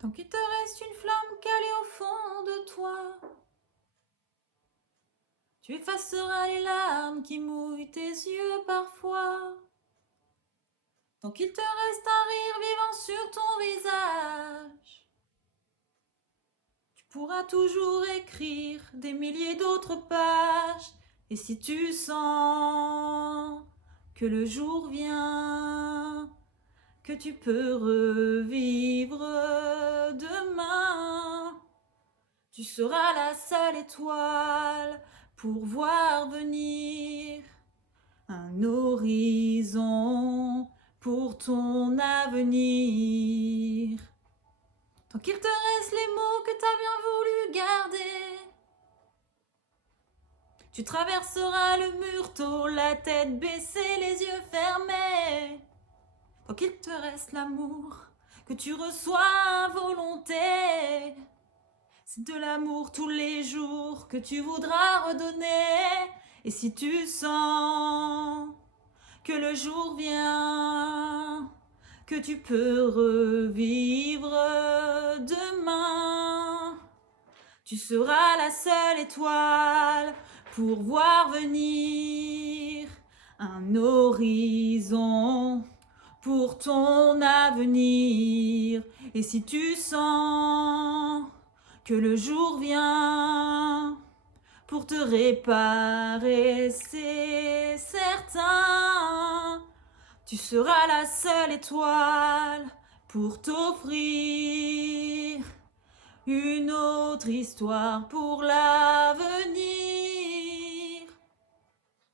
Tant qu'il te reste une flamme calée au fond de toi, tu effaceras les larmes qui mouillent tes yeux parfois. Tant qu'il te reste un rire vivant sur ton visage, tu pourras toujours écrire des milliers d'autres pages. Et si tu sens que le jour vient, que tu peux revivre demain, tu seras la seule étoile pour voir venir un horizon pour ton avenir. Tant qu'il te reste les mots que t'as bien voulu garder, tu traverseras le mur tôt, la tête baissée, les yeux fermés. Tant qu'il te reste l'amour que tu reçois à volonté, c'est de l'amour tous les jours que tu voudras redonner. Et si tu sens que le jour vient, que tu peux revivre demain, tu seras la seule étoile pour voir venir un horizon pour ton avenir. Et si tu sens que le jour vient pour te réparer, c'est certain, tu seras la seule étoile pour t'offrir une autre histoire pour l'avenir.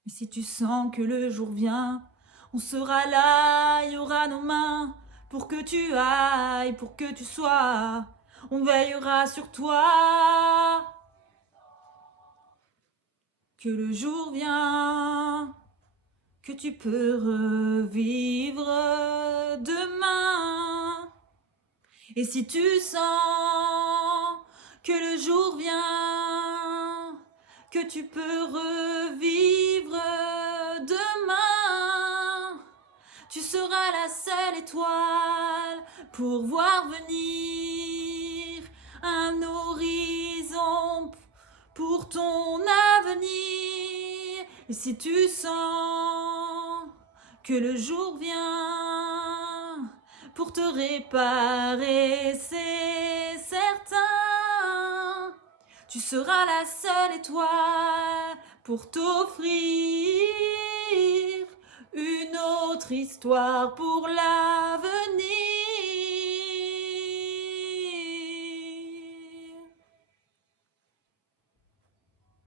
Et si tu sens que le jour vient, on sera là, il y aura nos mains pour que tu ailles, pour que tu sois. On veillera sur toi. Que le jour vient, que tu peux revivre demain. Et si tu sens que le jour vient, que tu peux revivre demain, tu seras la seule étoile pour voir venir un horizon pour ton avenir. Et si tu sens que le jour vient pour te réparer, c'est certain, tu seras la seule étoile pour t'offrir une autre histoire pour l'avenir.